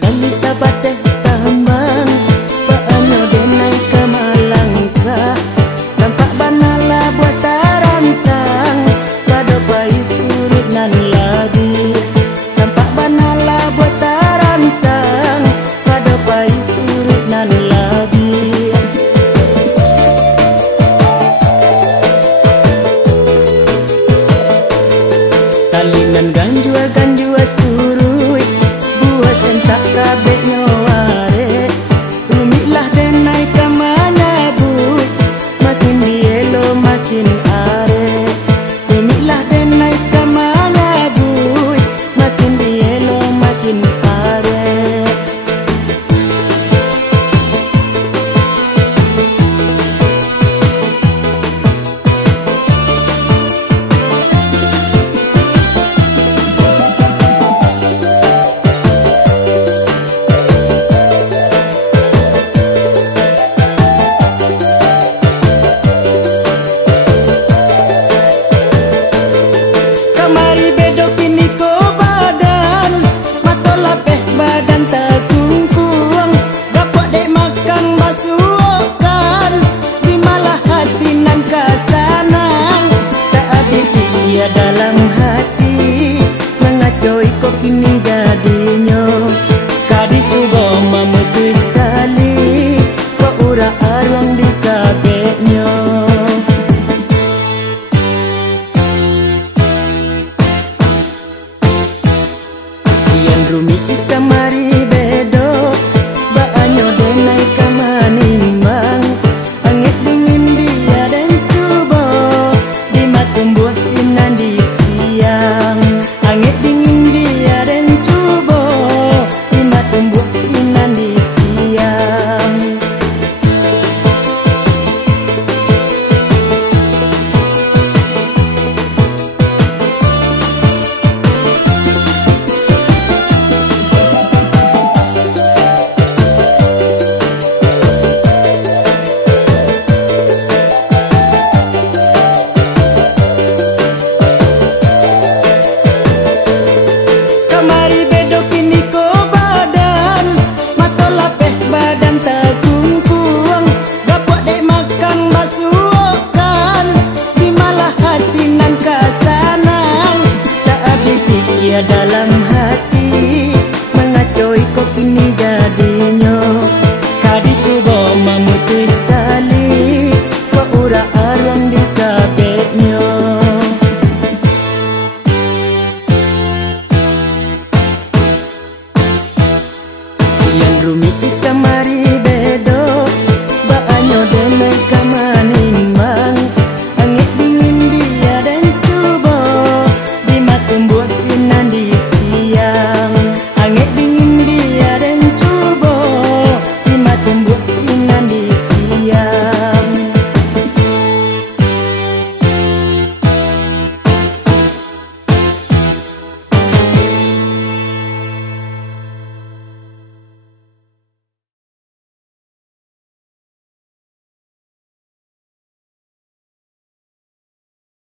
tali sabateh tambang paano denai kamalangka tampak banala buat tarantang kado pais urut nan lagi tampak banala buat tarantang kado pais urut nan lagi. Talinan ganjua surui buah sentak kabek nyaware rumilah denai kamanya bui makin dielo makin are rumilah denai kamanya bui makin dielo makin are. Dalam hati mengacoi kok kini jadinya kadi coba memutui tali kok ura arwang di kabeknya. Kian rumi kita mari bedo baanyo denai kamanimbang angit dingin dia dan coba di matumbuh sinan di siang angit dingin dia dan coba di matumbuh sinan di siang. Dalam hati mengacoi kok kini jadinya kadi coba memutui tali kok ura arwang di kabeknya. Yang rumit kita mari